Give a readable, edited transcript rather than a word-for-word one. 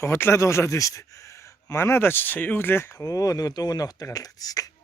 Худлаад болоод байна шүү дээ. Манад очиж юу лээ? Нөгөө дууг нь отыг алдагдчихлаа.